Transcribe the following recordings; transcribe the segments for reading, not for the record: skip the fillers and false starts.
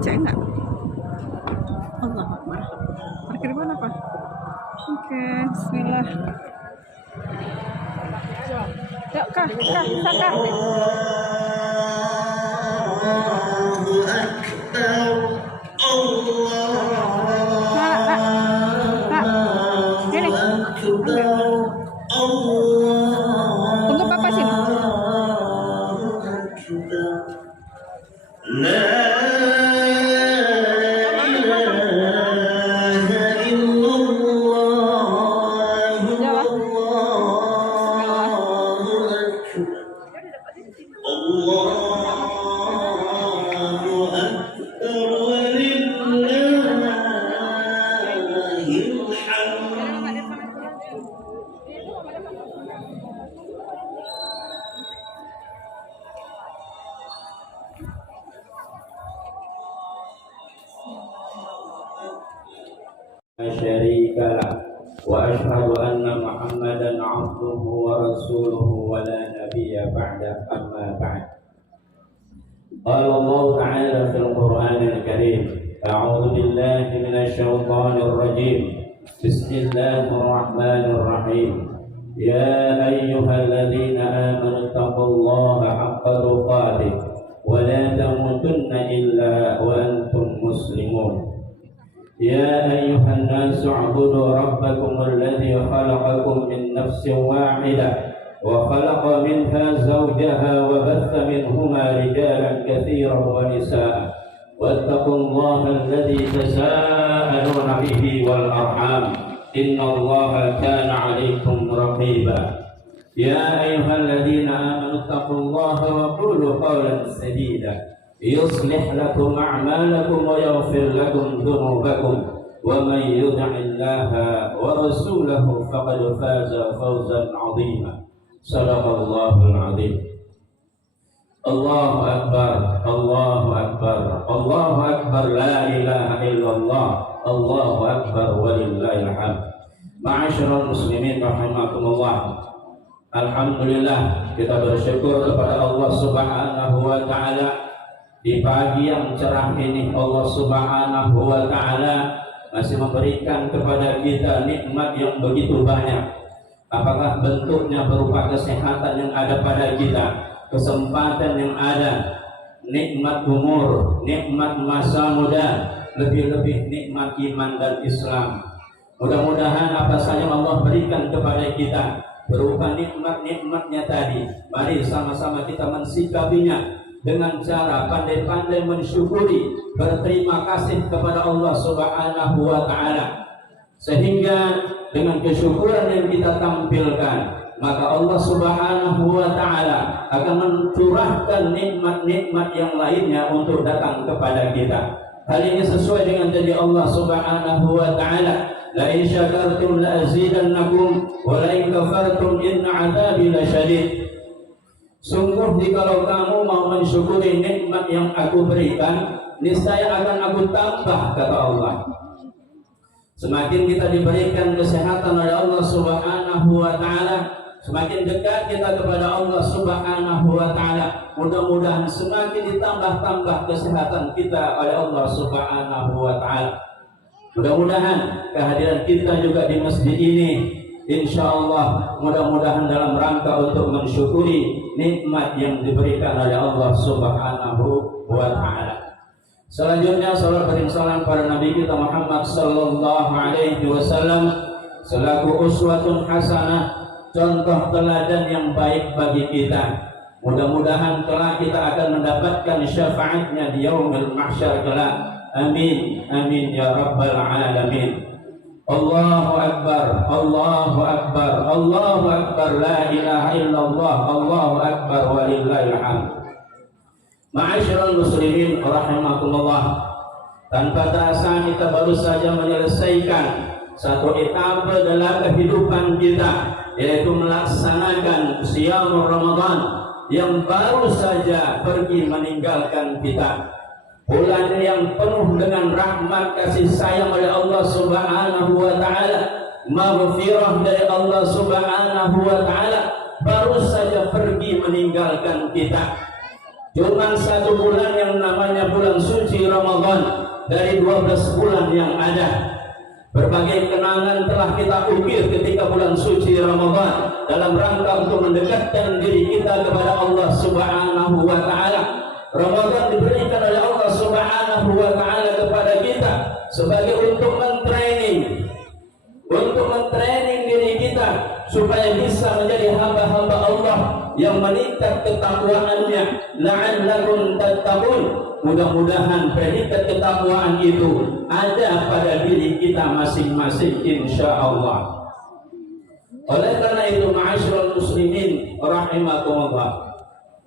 Cek enggak? Allah Akbar. Parkir di mana, Pak? Oke, bismillah. Yuk, Kak, bisa, Kak. Tunggu Papa sini. شريك له وأشهد أن محمدا عبده ورسوله ولا نبي بعده أما بعد قال الله تعالى في القرآن الكريم أعوذ بالله من الشيطان الرجيم بسم الله الرحمن الرحيم يا أيها الذين آمنوا اتقوا الله حق تقاته ولا تموتن إلا وأنتم مسلمون يا أيها الناس اعبدوا ربكم الذي خلقكم من نفس واحدة وخلق منها زوجها وبث منهما رجالا كثيرا ونساء واتقوا الله الذي تساءلون به والأرحام إن الله كان عليكم رقيبا يا أيها الذين آمنوا اتقوا الله وقولوا قولا سديدا يصلح لكم أعمالكم ويغفر لكم ذنوبكم ومن يطع الله ورسوله فقد فاز فوزا عظيما صدق الله العظيم الله أكبر الله أكبر الله أكبر لا إله إلا الله الله أكبر ولله الحمد معاشر المسلمين rahimakumullah. Alhamdulillah, kita bersyukur kepada Allah Subhanahu wa taala. Di pagi yang cerah ini Allah Subhanahu wa ta'ala masih memberikan kepada kita nikmat yang begitu banyak. Apakah bentuknya berupa kesehatan yang ada pada kita, kesempatan yang ada, nikmat umur, nikmat masa muda, lebih-lebih nikmat iman dan Islam. Mudah-mudahan apa saja Allah berikan kepada kita berupa nikmat-nikmatnya tadi, mari sama-sama kita mensikapinya dengan cara pandai-pandai mensyukuri, berterima kasih kepada Allah Subhanahu wa ta'ala, sehingga dengan kesyukuran yang kita tampilkan maka Allah Subhanahu wa ta'ala akan mencurahkan nikmat-nikmat yang lainnya untuk datang kepada kita. Hal ini sesuai dengan janji Allah Subhanahu wa ta'ala, la in syakartum la azidannakum wa la in kafartum inna 'adzabi lasyadid. Sungguh jikalau kamu mau mensyukuri nikmat yang aku berikan, niscaya akan aku tambah, kata Allah. Semakin kita diberikan kesehatan oleh Allah Subhanahu wa ta'ala, semakin dekat kita kepada Allah Subhanahu wa ta'ala. Mudah-mudahan semakin ditambah-tambah kesehatan kita oleh Allah Subhanahu wa ta'ala. Mudah-mudahan kehadiran kita juga di masjid ini, insya Allah mudah-mudahan dalam rangka untuk mensyukuri nikmat yang diberikan oleh Allah Subhanahu wa ta'ala. Selanjutnya salat beriring salam pada Nabi kita Muhammad sallallahu alaihi wasallam selaku uswatun hasanah, contoh teladan yang baik bagi kita. Mudah-mudahan kelak kita akan mendapatkan syafaatnya di yaumil mahsyar kelak. Amin amin ya rabbal alamin. Allahu akbar, Allahu akbar, Allahu akbar, la ilaha illallah, Allahu akbar walillahil hamd. Ma'asyiral muslimin rahimakumullah. Tanpa terasa kita baru saja menyelesaikan satu etape dalam kehidupan kita, yaitu melaksanakan Siyamul Ramadan yang baru saja pergi meninggalkan kita. Bulan yang penuh dengan rahmat kasih sayang oleh Allah Subhanahu wa ta'ala, maghfirah dari Allah Subhanahu wa ta'ala, baru saja pergi meninggalkan kita. Cuma satu bulan yang namanya bulan suci Ramadan dari 12 bulan yang ada. Berbagai kenangan telah kita ukir ketika bulan suci Ramadan dalam rangka untuk mendekatkan diri kita kepada Allah Subhanahu wa taala. Ramadan diberikan oleh Allah Subhanahu wa taala kepada kita sebagai untuk mentraining diri kita supaya bisa menjadi hamba-hamba Allah yang meningkat ketakwaannya. La'allakum tattaqun. Mudah-mudahan predikat ketakwaan itu ada pada diri kita masing-masing insyaallah. Oleh karena itu ma'asyiral muslimin rahimakumullah,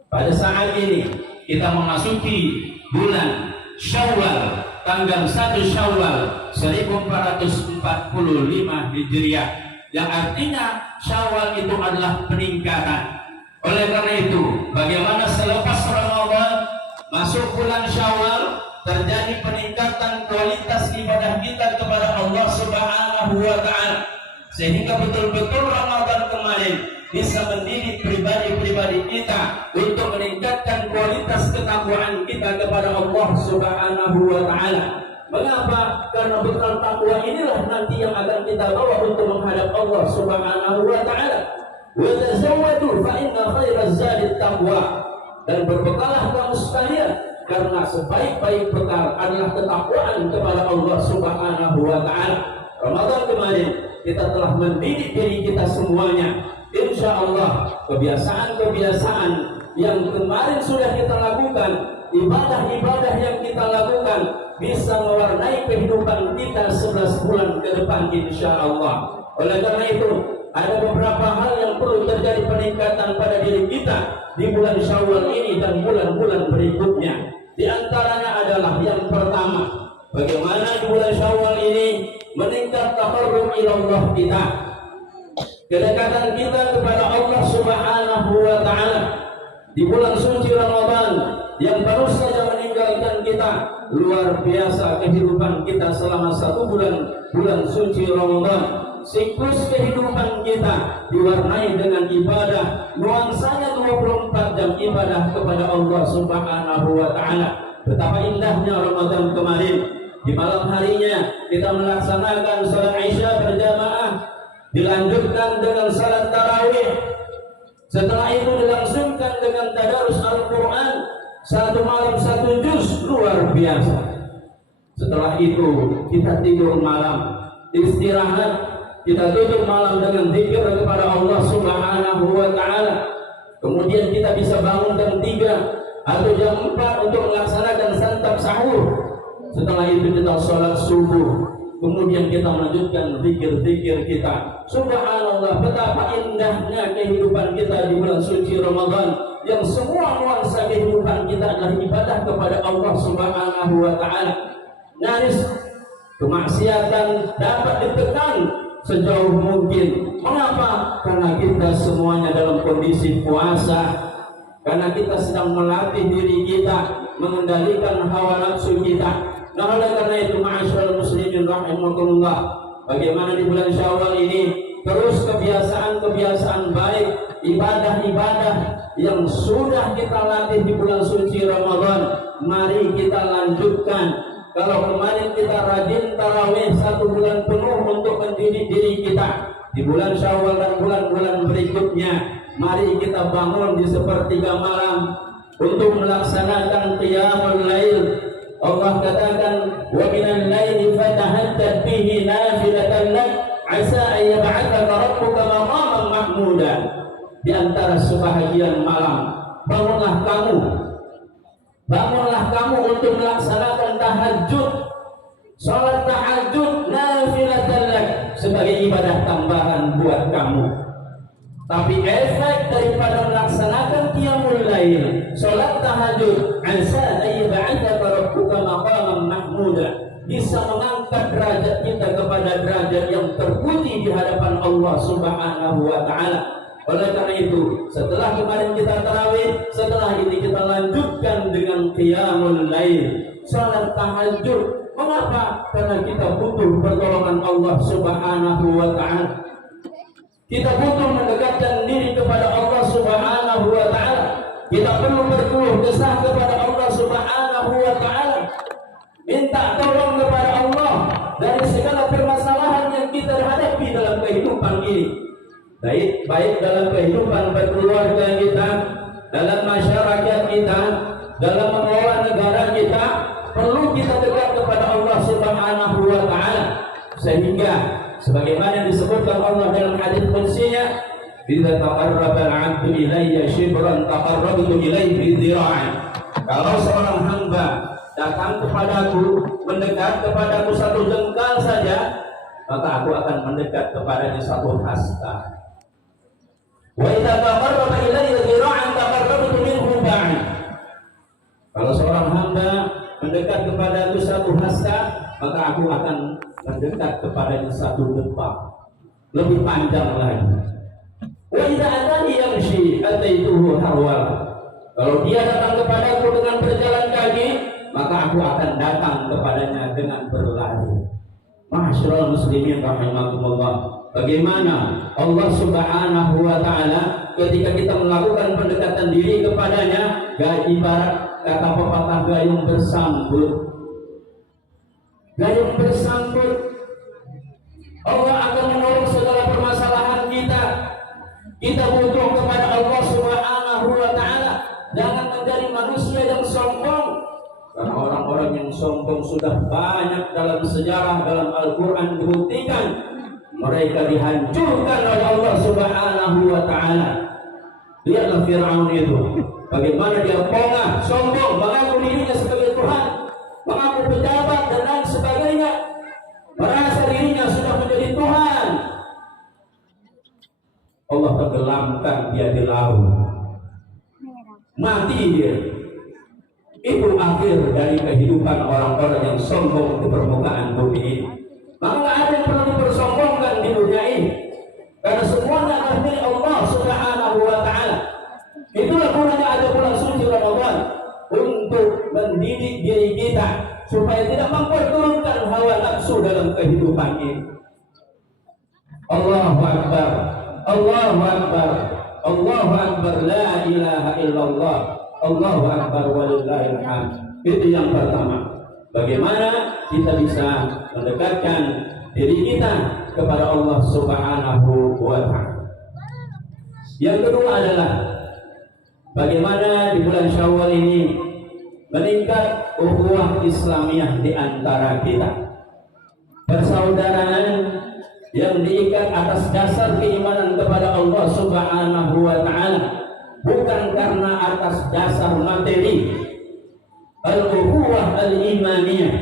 pada saat ini kita memasuki bulan Syawal, tanggal 1 Syawal 1445 Hijriah, yang artinya Syawal itu adalah peningkatan. Oleh karena itu, bagaimana selepas Ramadan masuk bulan Syawal terjadi peningkatan kualitas ibadah kita kepada Allah Subhanahu wa taala, sehingga betul-betul Ramadan kemarin bisa mendidik pribadi-pribadi kita untuk meningkatkan kualitas ketakwaan kita kepada Allah Subhanahu wa taala. Mengapa? Karena bekal takwa inilah nanti yang akan kita bawa untuk menghadap Allah Subhanahu wa taala. Wa tazawwadu fa inna khairaz zadi taqwa. Dan berbekalah kamu sekalian, karena sebaik-baik bekal adalah ketakwaan kepada Allah Subhanahu wa taala. Ramadan kemarin kita telah mendidik diri kita semuanya. Insya Allah kebiasaan-kebiasaan yang kemarin sudah kita lakukan, ibadah-ibadah yang kita lakukan bisa mewarnai kehidupan kita 11 bulan ke depan insya Allah. Oleh karena itu ada beberapa hal yang perlu terjadi peningkatan pada diri kita di bulan Syawal ini dan bulan-bulan berikutnya. Di antaranya adalah yang pertama, bagaimana di bulan Syawal ini meningkat taqarrub ilallah kita, kedekatan kita kepada Allah Subhanahu wa taala. Di bulan suci Ramadan yang baru saja meninggalkan kita, luar biasa kehidupan kita selama 1 bulan suci Ramadan. Siklus kehidupan kita diwarnai dengan ibadah, nuansanya 24 jam ibadah kepada Allah Subhanahu wa taala. Betapa indahnya Ramadan kemarin. Di malam harinya kita melaksanakan salat Isya berjamaah, dilanjutkan dengan salat tarawih. Setelah itu dilangsungkan dengan tadarus Al-Quran, 1 malam 1 juz, luar biasa. Setelah itu kita tidur malam, istirahat, kita tutup malam dengan zikir kepada Allah Subhanahu wa taala. Kemudian kita bisa bangun jam 3 atau jam 4 untuk melaksanakan santap sahur. Setelah itu kita sholat subuh. Kemudian kita melanjutkan zikir-zikir kita. Subhanallah, betapa indahnya kehidupan kita di bulan suci Ramadan, yang semua nuansa kehidupan kita adalah ibadah kepada Allah Subhanahu wa taala. Nyaris kemaksiatan dapat ditekan sejauh mungkin. Mengapa? Karena kita semuanya dalam kondisi puasa, karena kita sedang melatih diri kita mengendalikan hawa nafsu kita. Nah, oleh karena itu ma'asyiral muslimin rahimakumullah, bagaimana di bulan Syawal ini terus kebiasaan-kebiasaan baik, ibadah-ibadah yang sudah kita latih di bulan suci Ramadan, mari kita lanjutkan. Kalau kemarin kita rajin tarawih 1 bulan penuh untuk mendidik diri kita, di bulan Syawal dan bulan-bulan berikutnya, mari kita bangun di sepertiga malam untuk melaksanakan qiyamul lail. Allah katakan, wa minal laili fatahajjad bihi nafilatan lak asa an yab'athaka rabbuka maqaman mahmuda. Di antara sebahagian malam, bangunlah kamu untuk melaksanakan tahajud, salat tahajud nafilatan lak, sebagai ibadah tambahan buat kamu. Tapi efek daripada melaksanakan qiyamul lail, salat tahajud, asa ay ba'atha rabbuka maqaman mahmuda, bisa mengangkat derajat kita kepada derajat yang terpuji di hadapan Allah Subhanahu wa taala. Oleh karena itu, setelah kemarin kita tarawih, setelah ini kita lanjutkan dengan qiyamul lail, salat tahajud. Mengapa? Karena kita butuh pertolongan Allah Subhanahu wa taala. Kita butuh mendekatkan diri kepada Allah Subhanahu wa taala. Kita perlu berkeluh kesah kepada Allah Subhanahu wa taala. Minta tolong kepada Allah dari segala permasalahan yang kita hadapi dalam kehidupan ini. Baik dalam kehidupan berkeluarga kita, dalam masyarakat kita, dalam mengelola negara kita, perlu kita dekat kepada Allah Subhanahu wa taala. Sehingga sebagaimana disebutkan Allah dalam hadis qudsinya, "Idza taqarraba al-'abdu ilayya shibran taqarrabtu ilayhi dhira'an." Kalau seorang hamba datang kepadaku, mendekat kepadaku satu jengkal saja, maka aku akan mendekat kepadanya satu hasta. Wa idza taqarraba ilayya dhira'an taqarrabtu minhu ba'an. Kalau seorang hamba mendekat kepadaku satu hasta, maka aku akan mendekat kepadanya satu depak, lebih panjang lagi. Wa idza atani yamshi ataituhu harwala. Kalau dia datang kepadaku dengan berjalan kaki, maka aku akan datang kepadanya dengan berlari. Ma'asyiral muslimin rahimakumullah. Bagaimana Allah Subhanahu wa taala ketika kita melakukan pendekatan diri kepadanya, ibarat kata pepatah gayung bersambut. Gayung bersambut. Allah akan menolong segala permasalahan kita. Kita butuh kepada Allah Subhanahu wa taala. Jangan menjadi manusia yang sombong. Karena orang-orang yang sombong sudah banyak dalam sejarah, dalam Al-Quran dibuktikan mereka dihancurkan oleh Allah Subhanahu wa taala. Lihatlah Fir'aun itu, bagaimana dia pongah, sombong, mengaku dirinya sebagai Tuhan, mengaku pejabat dan lain sebagainya, merasa dirinya sudah menjadi Tuhan. Allah tenggelamkan dia di laut, mati dia. Itu akhir dari kehidupan orang-orang yang sombong di permukaan bumi ini. Maka nggak ada yang perlu dipersombongkan di dunia ini, karena semuanya adalah milik Allah Subhanahu wa taala. Itulah gunanya ada bulan suci Ramadan, untuk mendidik diri kita supaya tidak memperturutkan hawa nafsu dalam kehidupan ini. Allahu Akbar, Allahu Akbar, Allahu Akbar, la ilaha illallah, Allahu Akbar walillahil hamd. Itu yang pertama. Bagaimana kita bisa mendekatkan diri kita kepada Allah Subhanahu wa taala. Yang kedua adalah bagaimana di bulan Syawal ini meningkat ukhuwah Islamiyah di antara kita. Persaudaraan yang diikat atas dasar keimanan kepada Allah Subhanahu wa taala, bukan karena atas dasar materi. Al-ukhuwah al-imaniyah,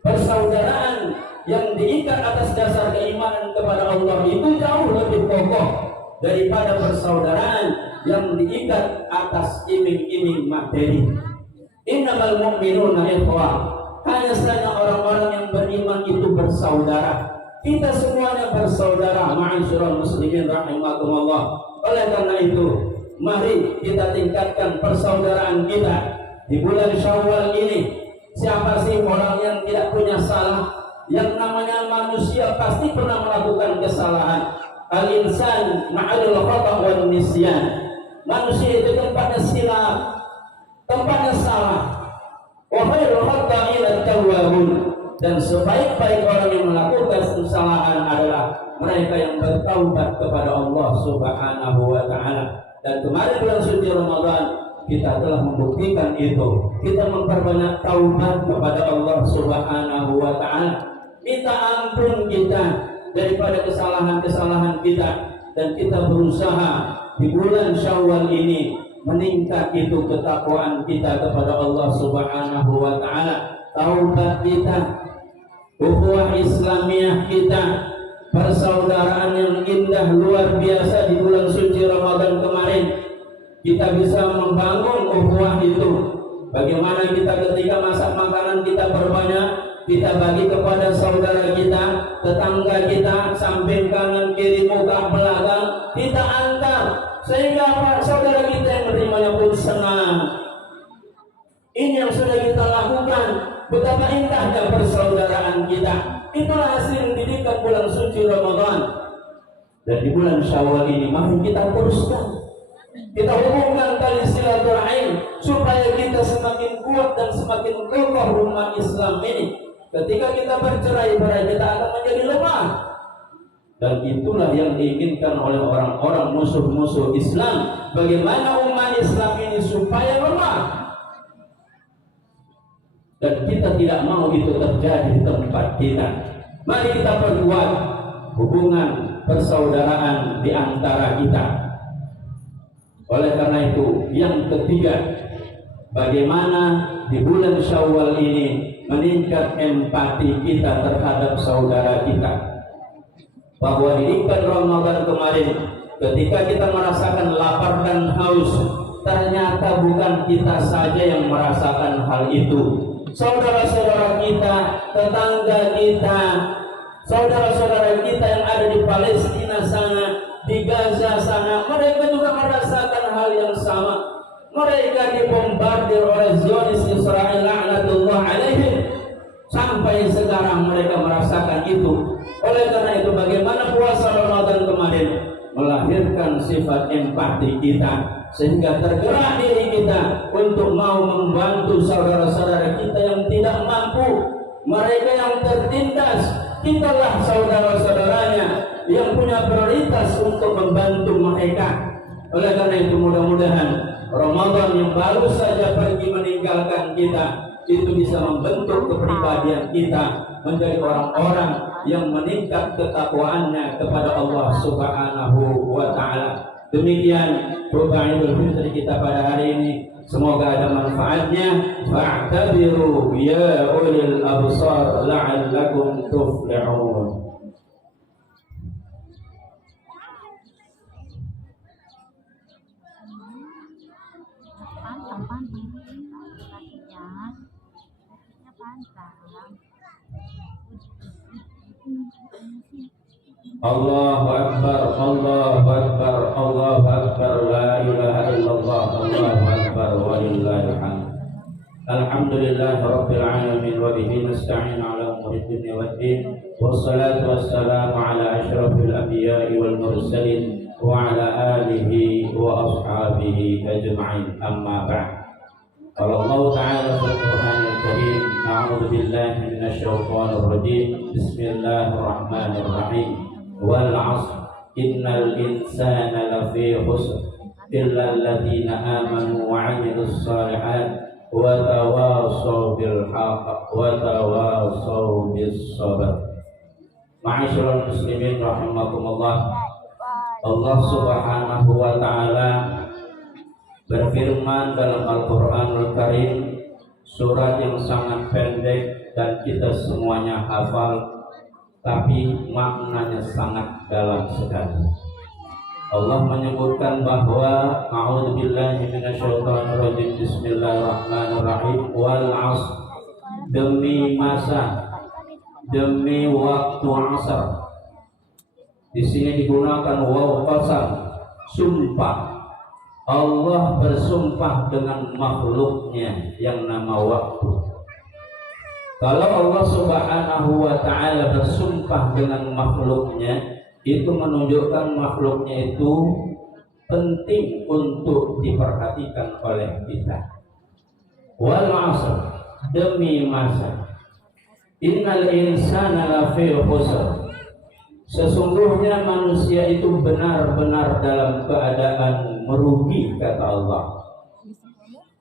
persaudaraan yang diikat atas dasar keimanan kepada Allah itu jauh lebih kokoh daripada persaudaraan yang diikat atas iming-iming materi. Innamal mu'minuna ikhwah, hanya saja orang-orang yang beriman itu bersaudara. Kita semuanya bersaudara, ma'asyiral muslimin rahimakumullah. Oleh karena itu, mari kita tingkatkan persaudaraan kita di bulan Syawal ini. Siapa sih orang yang tidak punya salah? Yang namanya manusia pasti pernah melakukan kesalahan. Al-insan ma'alul khata' wan nisyan. Manusia itu tempatnya silap, tempatnya salah. Wa khairul khata'in at-tawwabun. Dan sebaik-baik orang yang melakukan kesalahan adalah mereka yang bertaubat kepada Allah Subhanahu wa taala. Dan kemarin bulan suci Ramadan kita telah membuktikan itu. Kita memperbanyak taubat kepada Allah Subhanahu wa taala. Minta ampun kita daripada kesalahan-kesalahan kita, dan kita berusaha di bulan Syawal ini meningkat itu ketakwaan kita kepada Allah Subhanahu wa taala. Taubat kita, ukhuwah Islamiyah kita, persaudaraan yang indah luar biasa di bulan suci Ramadan kemarin. Kita bisa membangun ukhuwah itu. Bagaimana kita ketika masak makanan kita berbanyak, kita bagi kepada saudara kita, tetangga kita, samping kanan, kiri, muka, belakang, kita antar sehingga saudara kita yang menerimanya pun senang. Ini yang sudah kita lakukan. Betapa indahnya persaudaraan kita. Itulah hasil didikan bulan suci Ramadan. Dan di bulan Syawal ini mari kita teruskan. Kita hubungkan tali silaturahim supaya kita semakin kuat dan semakin kokoh umat Islam ini. Ketika kita bercerai-berai, kita akan menjadi lemah. Dan itulah yang diinginkan oleh orang-orang musuh-musuh Islam. Bagaimana umat Islam ini supaya lemah. Dan kita tidak mau itu terjadi di tempat kita. Mari kita perkuat hubungan persaudaraan di antara kita. Oleh karena itu, yang ketiga, bagaimana di bulan Syawal ini meningkat empati kita terhadap saudara kita. Bahwa di bulan Ramadan kemarin, ketika kita merasakan lapar dan haus, ternyata bukan kita saja yang merasakan hal itu. Saudara-saudara kita, tetangga kita, saudara-saudara kita yang ada di Palestina sana, di Gaza sana, mereka juga merasakan hal yang sama. Mereka dibombardir oleh Zionis Israel laknatullah alaihim. Sampai sekarang mereka merasakan itu. Oleh karena itu, bagaimana puasa Ramadan kemarin melahirkan sifat empati kita, sehingga tergerak diri kita untuk mau membantu saudara-saudara kita yang tidak mampu, mereka yang tertindas. Kitalah saudara-saudaranya yang punya prioritas untuk membantu mereka. Oleh karena itu, mudah-mudahan Ramadan yang baru saja pergi meninggalkan kita itu bisa membentuk kepribadian kita menjadi orang-orang yang meningkat ketakwaannya kepada Allah Subhanahu wa taala. Demikian Kurban Idul Fitri kita pada hari ini. Semoga ada manfaatnya. Fa'tabiru ya ulil absar la'allakum tuflihun. Allahu Akbar, Allahu Akbar, Allahu Akbar, la ilaha illallah, Allahu Akbar, walillahil hamd. Alhamdulillah Rabbil alamin wa bihi nasta'in ala umuri dunya waddin. Wassalatu wassalamu ala asyrafil anbiya'i wal mursalin wa ala alihi wa ashabihi ajma'in. Amma ba'd. Qala Allah Ta'ala fil Qur'anil Karim, a'udzu billahi minasy syaithanir rajim. Bismillahirrahmanirrahim. Wal 'ashr innal insana lafi khusr illa alladziina aamanu wa 'amilus shalihaat wa tawashaw bil haqq wa tawashaw bis sabr. Ma'asyiral muslimin rahimakumullah. Allah Subhanahu wa taala berfirman dalam Al-Qur'anul Karim, surat yang sangat pendek dan kita semuanya hafal, tapi maknanya sangat dalam sekali. Allah menyebutkan bahwa a'udzubillahi minasyaitonirrajim, bismillahirrahmanirrahim, wal 'ashr, demi masa, demi waktu asar. Di sini digunakan waw qasam, sumpah. Allah bersumpah dengan makhluknya yang nama waktu. Kalau Allah Subhanahu wa ta'ala bersumpah dengan makhluknya, itu menunjukkan makhluknya itu penting untuk diperhatikan oleh kita. Wal 'ashr, demi masa. Innal insana lafi khusr. Sesungguhnya manusia itu benar-benar dalam keadaan merugi, kata Allah.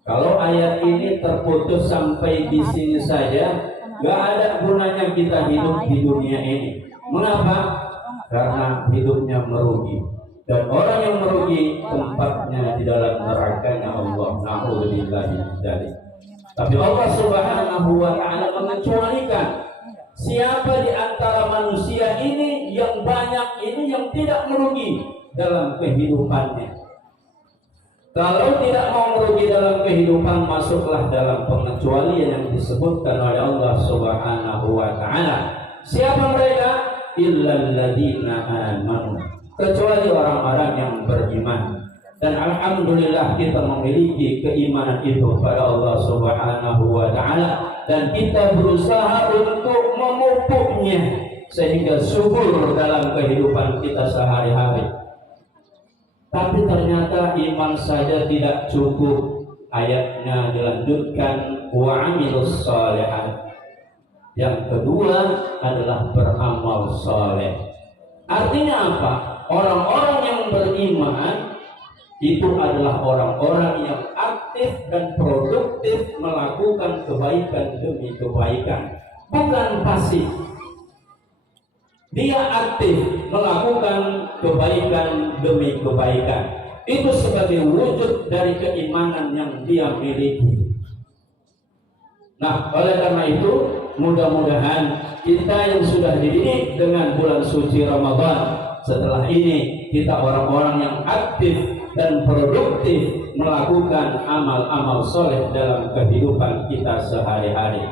Kalau ayat ini terputus sampai di sini saja, gak ada gunanya kita hidup di dunia ini. Mengapa? Karena hidupnya merugi. Dan orang yang merugi tempatnya di dalam nerakanya Allah. Na'udzubillah min dzalik. Tapi Allah Subhanahu wa ta'ala mengecualikan siapa di antara manusia ini yang banyak ini yang tidak merugi dalam kehidupannya. Kalau tidak mau merugi dalam kehidupan, masuklah dalam pengecualian yang disebutkan oleh Allah Subhanahu wa ta'ala. Siapa mereka? Illal ladzina amanu, kecuali orang-orang yang beriman. Dan alhamdulillah kita memiliki keimanan itu pada Allah Subhanahu wa ta'ala, dan kita berusaha untuk memupuknya sehingga subur dalam kehidupan kita sehari-hari. Tapi ternyata iman saja tidak cukup. Ayatnya dilanjutkan wa amilus shalihat. Yang kedua adalah beramal saleh. Artinya apa? Orang-orang yang beriman itu adalah orang-orang yang aktif dan produktif melakukan kebaikan demi kebaikan, bukan pasif. Dia aktif melakukan kebaikan demi kebaikan. Itu sebagai wujud dari keimanan yang dia miliki. Nah, oleh karena itu, mudah-mudahan kita yang sudah dididik dengan bulan suci Ramadan, setelah ini kita orang-orang yang aktif dan produktif melakukan amal-amal soleh dalam kehidupan kita sehari-hari.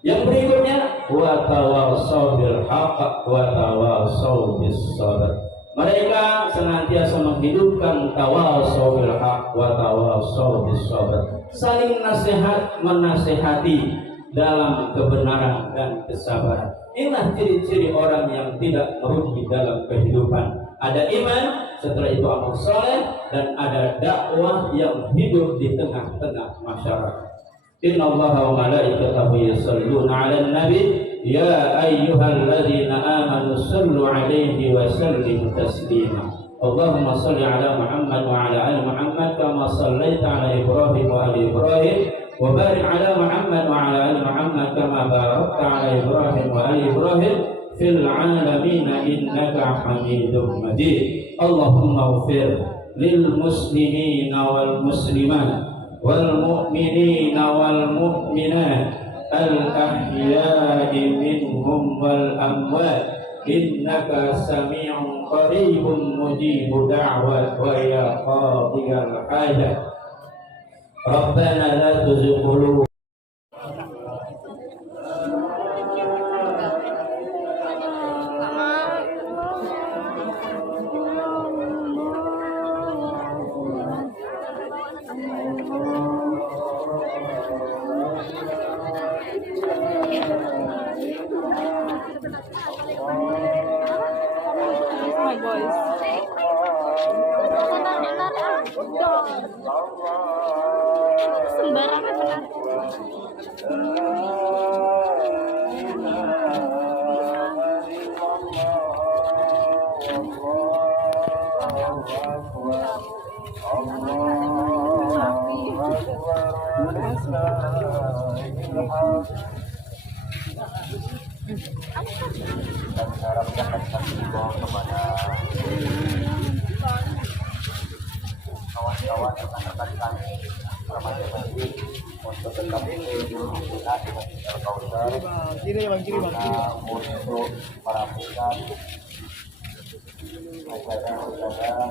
Yang berikutnya, wa tawassaw bil haqq wa tawassaw bis sabr. Mereka senantiasa menghidupkan tawassaw bil haqq wa tawassaw bis sabr. Saling nasihat menasihati dalam kebenaran dan kesabaran. Inilah ciri-ciri orang yang tidak merugi dalam kehidupan. Ada iman, setelah itu amal soleh, dan ada dakwah yang hidup di tengah-tengah masyarakat. Inna Allaha wa malaikatahu yusalluna 'alan nabi ya ayyuhalladzina amanu sallu 'alaihi wa sallimu taslima. Allahumma shalli 'ala Muhammad wa 'ala ali Muhammad kama shallaita 'ala Ibrahim wa ali Ibrahim wa barik 'ala Muhammad wa 'ala ali Muhammad kama barakta 'ala Ibrahim wa ali Ibrahim fil 'alamin innaka Hamidum Majid. Allahumma ighfir lil muslimina wal muslimat والمؤمنين والمؤمنات الأحياء منهم والأموات إنك سميع قريب مجيب دعوة ويا قاضي الحاجة ربنا لا تزغ قلوبنا sembarangan benar. Kawan-kawan yang rekan-rekan remaja masjid untuk tetap berhubungan dengan Al-Kautsar untuk merapikan acara-acara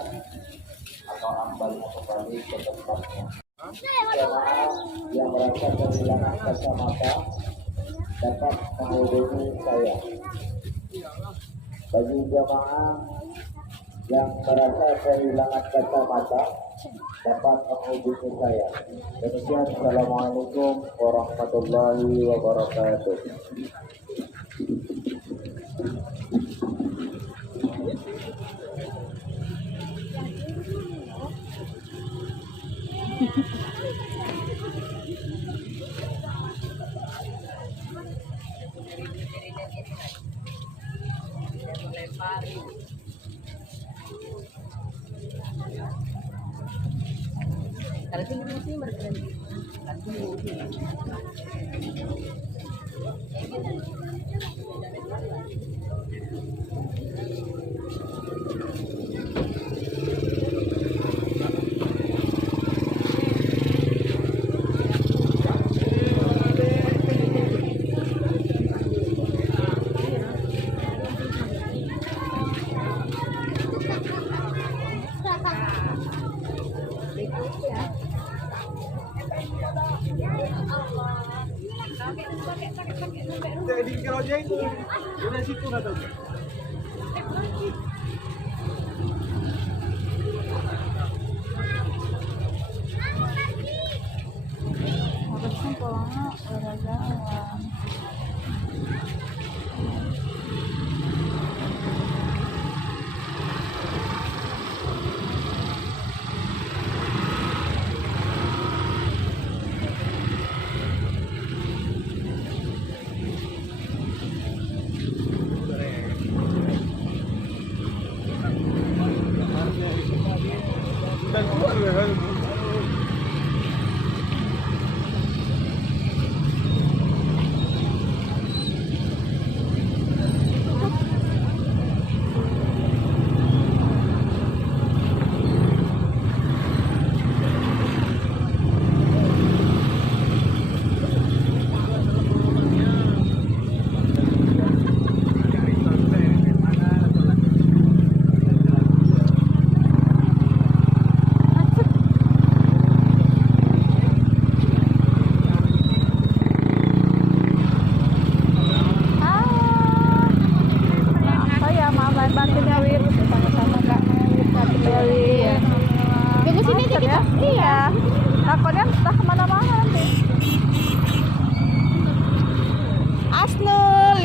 atau ambalnya kembali ke tempatnya. Jemaah yang merasa kehilangan kacamata dapat menghubungi saya. Bagi jemaah yang merasa kehilangan kacamata dapat menghubungi saya. Demikian, assalamualaikum warahmatullahi wabarakatuh. Di Keroja itu udah situ nggak tahu. Harusnya pulangnya udah jalan.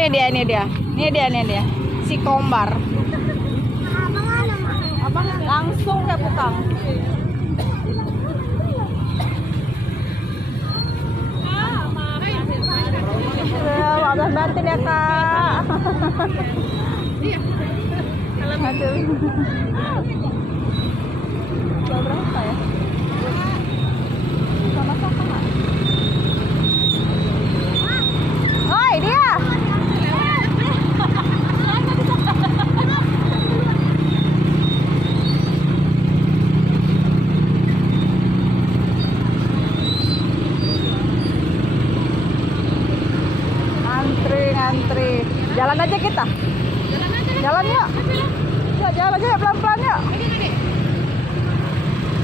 Ini dia. Si Kombar. Apa? Langsung ke Bukang. Abang bantuin ya Kak. Aduh. Berapa ya? Sama siapa nggak? Oi dia. Antri. Jalan aja kita. Jalan yuk. Yuk, jalan aja ya pelan-pelan yuk.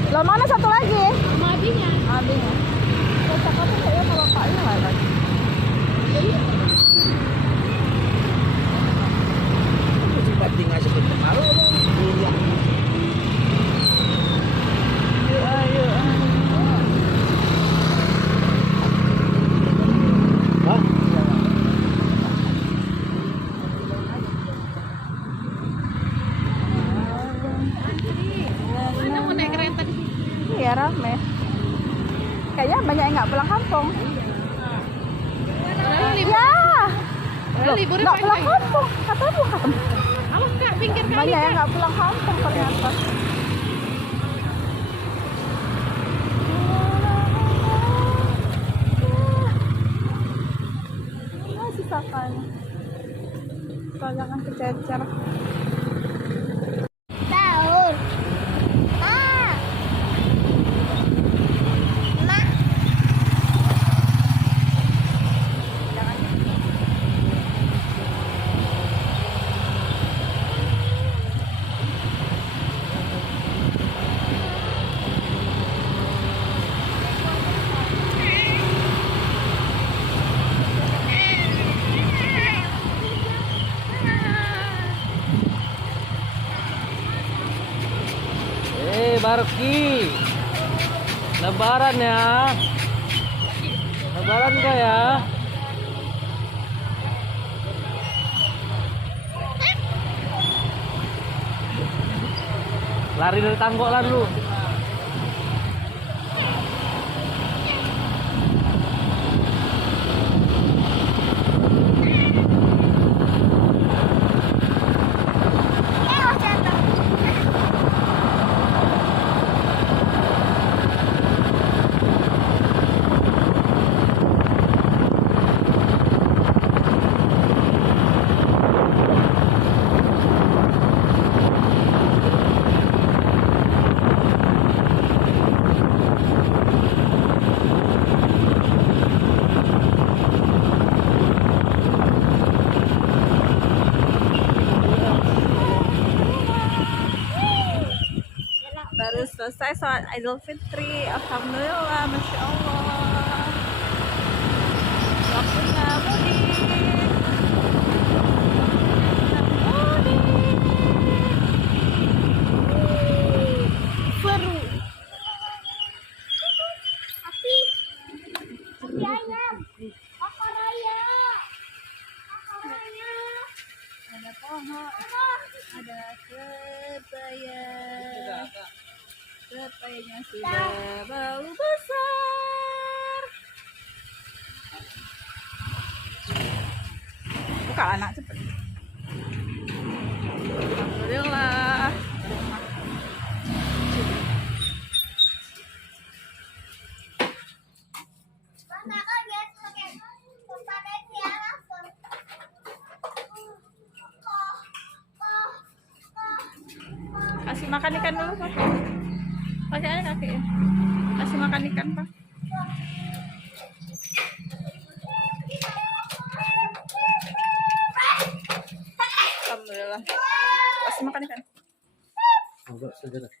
Lo mana satu lagi? Adinya. Cocok apa enggak ya kalau kaknya nggak lagi? Coba tinggal sebentar malu. Iya. Ayo. Hah? Iya rame. Kayaknya banyak yang nggak pulang kampung. Ya. Nggak pulang kampung. Katanya bukan. Banyak yang nggak pulang kampung ternyata. Masih sakanya. Jangan kececer. Barki. Lebaran ya. Lebaran kok ya. Lari dari tanggolan lu. Baru selesai sholat Idul Fitri. Alhamdulillah, Masya Allah. Waktunya mudik. Seru. Ada pohon, ada kebaya. Kepayanya sudah bau besar. Buka anak cepet. Alhamdulillah. Kasih makan ikan dulu Pak. Pakai aja kaki. Kasih makan ikan Pak. Alhamdulillah. Kasih makan ikan. Enggak saudara.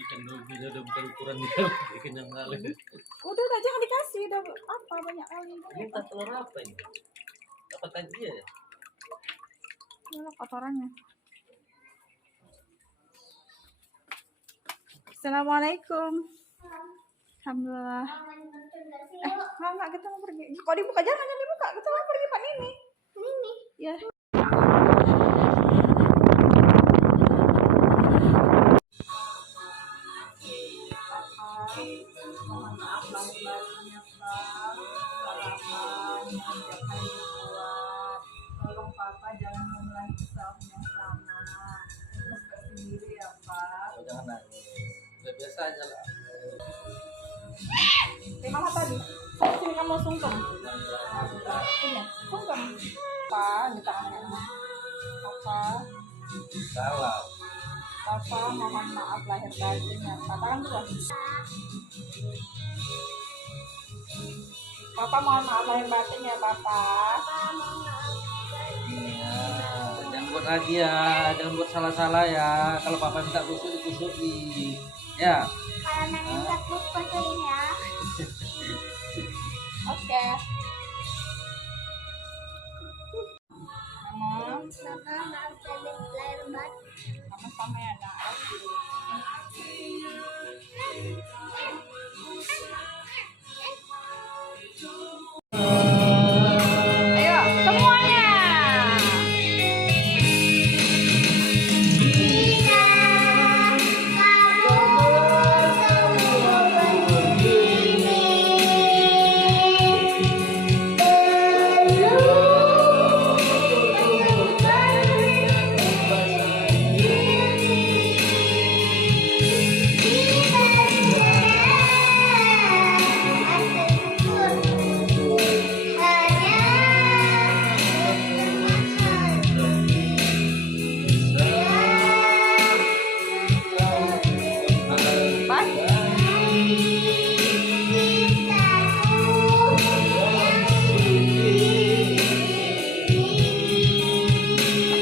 Ikan Ini udah bukan ukuran dia, bikin yang kali. Udah jangan dikasih, udah apa banyak kali. Ini tak telur apa ini? Dapat aja ya? Ini kotorannya. Assalamualaikum. Alhamdulillah. Enggak, kita mau pergi. Kok dibuka? Jangan dibuka. Kita mau pergi Pak Nini. Nini. Ya. Mohon maaf lahir-batinnya, Pak. Kesalahan yang jangan dibuat. Tolong Papa jangan mengulangi kesalahan yang sama. Terus sendiri ya, Pak. Jangan nangis. Udah biasa aja lah. Mama tadi. Sini kamu sungkem. Sini, sungkem. Pak, di tangannya. Papa. Salah. Papa mohon maaf lahir batin ya. Katakan dulu. Papa mohon maaf lahir batin ya, Papa. Iya. Jangan buat lagi ya, jangan buat salah-salah ya. Kalau papa minta kusuk dikusuki. Ya. Kalau nenek takut kusurin ya. Oke. Mama, Papa maaf lahir batin. sama-sama ya, Nak. Oke.